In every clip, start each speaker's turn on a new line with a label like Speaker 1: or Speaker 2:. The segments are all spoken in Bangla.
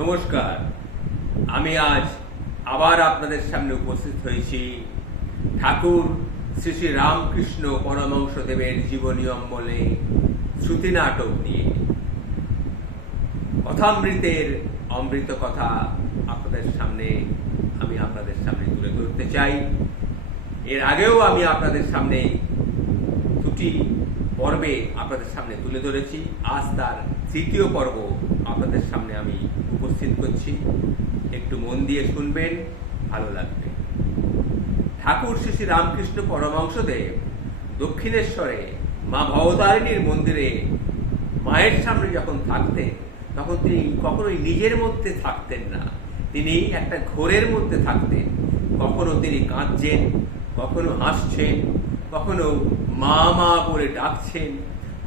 Speaker 1: নমস্কার। আমি আজ আবার আপনাদের সামনে উপস্থিত হয়েছি ঠাকুর শ্রী শ্রী রামকৃষ্ণ পরমংসদেবের জীবনী অম্বলে শ্রুতি নাটক নিয়ে। কথামৃতের অমৃত কথা আপনাদের সামনে আমি আপনাদের সামনে তুলে ধরতে চাই। এর আগেও আমি আপনাদের সামনে দুটি পর্বে আপনাদের সামনে তুলে ধরেছি। আজ তার তৃতীয় পর্ব আপনাদের সামনে করছি একটু মন দিয়ে শুনবেন, ভালো লাগবে। ঠাকুর শ্রী শ্রী রামকৃষ্ণ পরমাংশদেব দক্ষিণেশ্বরে মা ভবতারিণীর মন্দিরে মায়ের সামনে যখন থাকতেন, তখন তিনি কখনোই নিজের মধ্যে থাকতেন না। তিনি একটা ঘোরের মধ্যে থাকতেন। কখনো তিনি কাঁদছেন, কখনো হাসছেন, কখনো মা মা বলে ডাকছেন,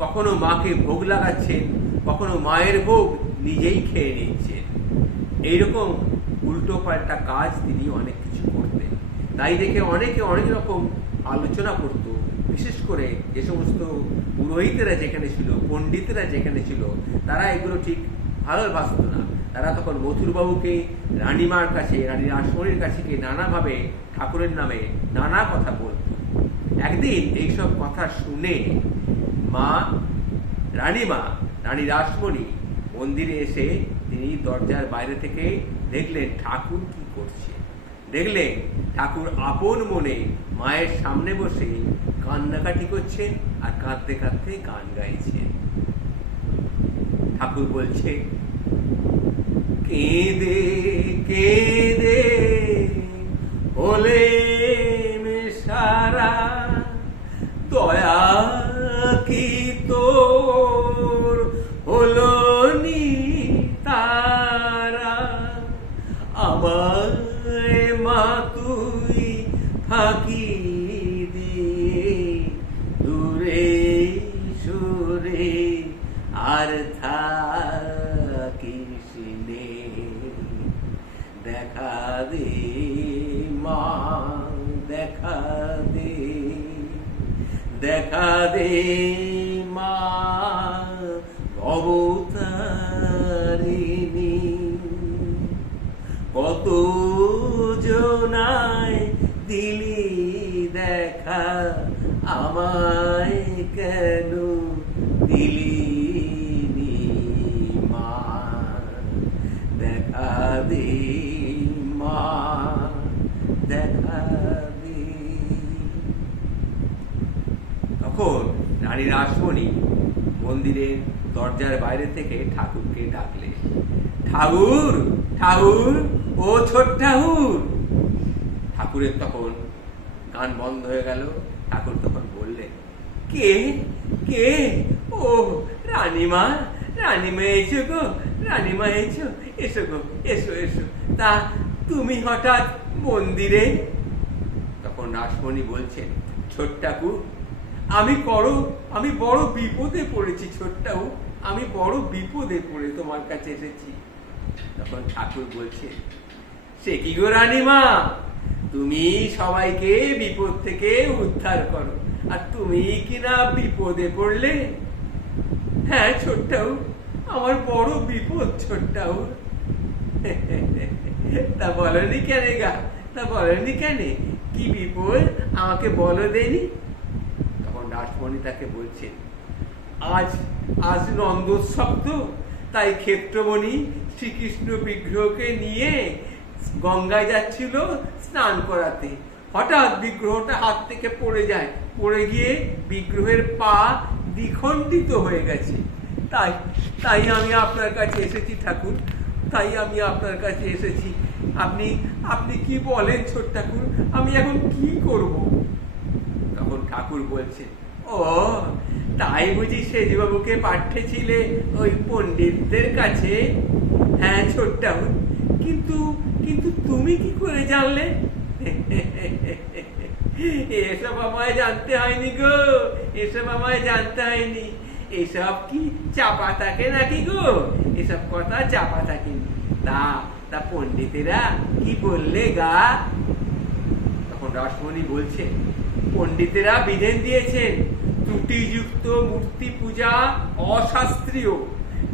Speaker 1: কখনো মাকে ভোগ লাগাচ্ছেন, কখনো মায়ের ভোগ নিজেই খেয়ে নিচ্ছেন। এইরকম উল্টো পাল্টা কাজ তিনি অনেক কিছু করতেন। তাই দেখে অনেকে অনেক রকম আলোচনা করত, বিশেষ করে যে সমস্ত পুরোহিতেরা যেখানে ছিল, পণ্ডিতেরা যেখানে ছিল, তারা এগুলো ঠিক ভালোবাসত না। তারা তখন মথুরবাবুকে রানীমার কাছে, রানী রাসমণির কাছে গিয়ে নানাভাবে ঠাকুরের নামে নানা কথা বলত। একদিন এইসব কথা শুনে মা, রানীমা, রানী রাসমণি মন্দিরে এসে তিনি দরজার বাইরে থেকে দেখলেন ঠাকুর কি করছে। দেখলেন ঠাকুর আপন মনে মায়ের সামনে বসে কান্নাকাটি করছেন আর কাঁদতে কাঁদতে গান গাইছেন ঠাকুর বলছে, কেঁদে কেঁদে আমায় মা তুই ফাঁকি দিয়ে দূরে, সুরে আর থাকিস দেখা দে, মা, দেখা দে। দেখা দে জনায় দিলি দেখা আমায় কেন দিলি মা? দেখা দে মা, দেখা দে। তখন রানী রাসমণি মন্দিরের দরজার বাইরে থেকে ঠাকুরকে ডাকলে ঠাকুর ঠাকুর ও ছোট ঠাকুর। ঠাকুরের তখন গান বন্ধ হয়ে গেল। ঠাকুর তখন বললেন, কে? কে? ও রানীমা রানীমা এসো গো, রানীমা এসো এসো গো, এসো এসো। তা তুমি হঠাৎ মন্দিরে? তখন রাসমণি বলছেন, ছোট ঠাকুর, আমি করো, আমি বড় বিপদে পড়েছি ছোট্টাও আমি বড় বিপদে পড়ে তোমার কাছে এসেছি। তখন ঠাকুর বলছে সে কি গো রানীমা? তুমি সবাইকে বিপদ থেকে উদ্ধার করো। আর তুমি কি না বিপদে পড়লে? হ্যাঁ ছোট্টাও আমার বড় বিপদ ছোট্টাও তা বলনি কেন গা? তা বলনি কেন? কি বিপদ? আমাকে বলো দেনি। তখন রাসমণি তাকে বলছেন, আজ আজ নন্দোৎসব তো, তাই ক্ষেত্রমণি শ্রীকৃষ্ণ বিগ্রহকে নিয়ে গঙ্গায় যাচ্ছিল স্নান করাতে। হঠাৎ বিগ্রহটা হাত থেকে পড়ে যায়। পড়ে গিয়ে বিগ্রহের পা দ্বিখণ্ডিত হয়ে গেছে। তাই তাই আমি আপনার কাছে এসেছি ঠাকুর। তাই আমি আপনার কাছে এসেছি। আপনি আপনি কি বলেন ছোট ঠাকুর? আমি এখন কি করব? তখন ঠাকুর বলছেন ও, তাই বুঝি সেজবাবুকে পাঠিয়েছিলে ওই পণ্ডিতদের কাছে? হ্যাঁ ছোট্টা কিন্তু কিন্তু তুমি কি করে জানলে? এসব আমায় জানতে হয়নি গো, এসব আমায় জানতে হয়নি। এসব কি চাপা থাকে নাকি গো? এসব কথা চাপা থাকেনি। তা তা পণ্ডিতেরা কি বললে গা? তখন রাসমণি বলছে, পণ্ডিতেরা বিধেন দিয়েছেন, ত্রুটিযুক্ত মূর্তি পূজা অশাস্ত্রীয়।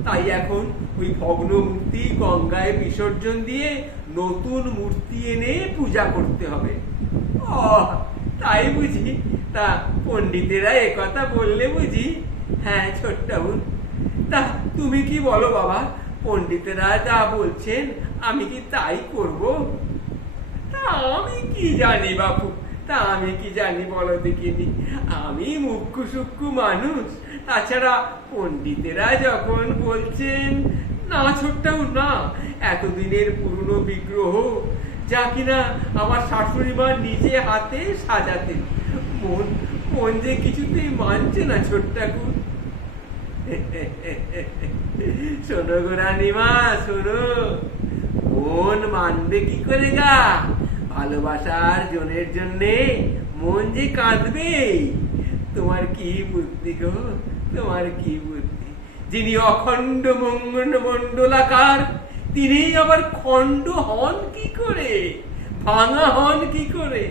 Speaker 1: তাই এখন ওই ভগ্ন মূর্তি গঙ্গায় বিসর্জন দিয়ে নতুন মূর্তি এনে পূজা করতে হবে। তাই বুঝি? তা পণ্ডিতেরা কথা বললে বুঝি? হ্যাঁ ছোট্ট বোন তা তুমি কি বলো বাবা, পণ্ডিতেরা যা বলছেন আমি কি তাই করব? তা আমি কি জানি বাপু, তা আমি কি জানি বলো দেখিনি। আমি মুখ্য সূক্ষ্ম মানুষ। তাছাড়া পণ্ডিতেরা যখন বলছেন না ছোট্টাও না এতদিনের পুরনো বিগ্রহ যা কিনা আমার শাশুড়ি মা নিজে হাতে সাজাতেন। মন মন যে কিছুতেই মানছে না ছোট্টাকুর শোনো গো রানীমা, শোনো। মন মানবে কি করে গা? ভালোবাসার জনের জন্যে মন যে কাঁদবে। তোমার কি বুদ্ধি গো? তোমার কি বুদ্ধি? যিনি অখণ্ড মঙ্গল মণ্ডলাকার তিনি আবার খণ্ড হন কি করে? ভাঙা হন কি করে?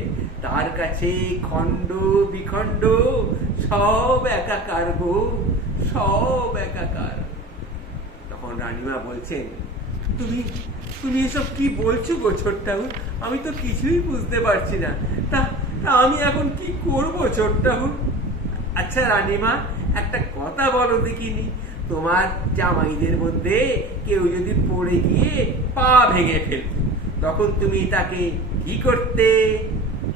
Speaker 1: তার কাছে খণ্ড, বিখণ্ড, সব একাকার গো, সব একাকার। তখন রানীমা বলছেন, তুমি তুমি এসব কি বলছো গো ছোট্টাহু? আমি তো কিছুই বুঝতে পারছি না। তা তা আমি এখন কি করব ছোট্টাহু? আচ্ছা রানীমা, একটা কথা বলো দেখিনি। তোমার জামাইদের মধ্যে কেউ যদি পড়ে গিয়ে পা ভেঙে ফেলত তখন তুমি তাকে কি করতে?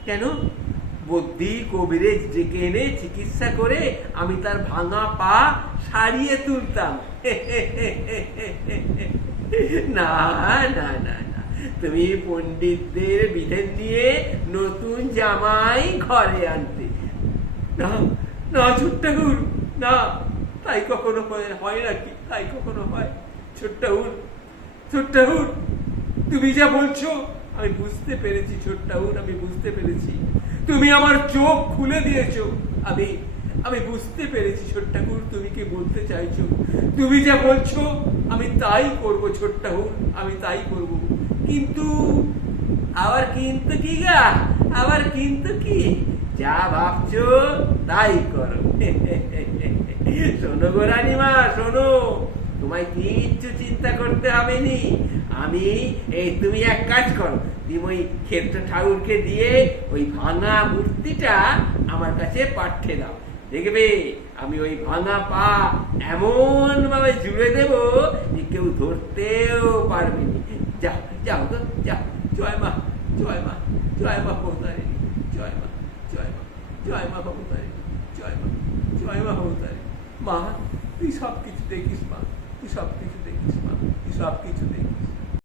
Speaker 1: কেন? বুদ্ধি কবিরে ডেকে এনে চিকিৎসা করে আমি তার ভাঙা পা সারিয়ে তুলতাম। না না না না। তুমি পণ্ডিতদের বিধেন দিয়ে নতুন জামাই ঘরে আনতে। না না ছোট্টাহুর না। তাই কখনো হয় নাকি তাই কখনো হয়। ছোট্টাহুর ছোট্টাহুর তুমি যা বলছো, আমি বুঝতে পেরেছি ছোট্টাহুর আমি বুঝতে পেরেছি। তুমি আমার চোখ খুলে দিয়েছ। আমি আমি বুঝতে পেরেছি ছোট্টাহুর তুমি কি বলতে চাইছো? তুমি যা বলছো, আমি তাই করব ছোট্টাহুর আমি তাই করব। কিন্তু আবার কিন্তু কি গা? আবার কিন্তু কি? যা ভাবছ, তাই করো। শোনো গো রানীমা, শোনো। তোমায় কিচ্ছু চিন্তা করতে হবে নি আমি, এই তুমি এক কাজ করো। তুমি ওই ক্ষেত্র ঠাকুরকে দিয়ে ওই ভাঙা মূর্তিটা আমার কাছে পাঠিয়ে দাও। দেখবে, আমি ওই ভাঙা পা এমন ভাবে জুড়ে দেব যে কেউ ধরতেও পারবে যাও যাও গো যাও জয় মা জয় মা জয় মা।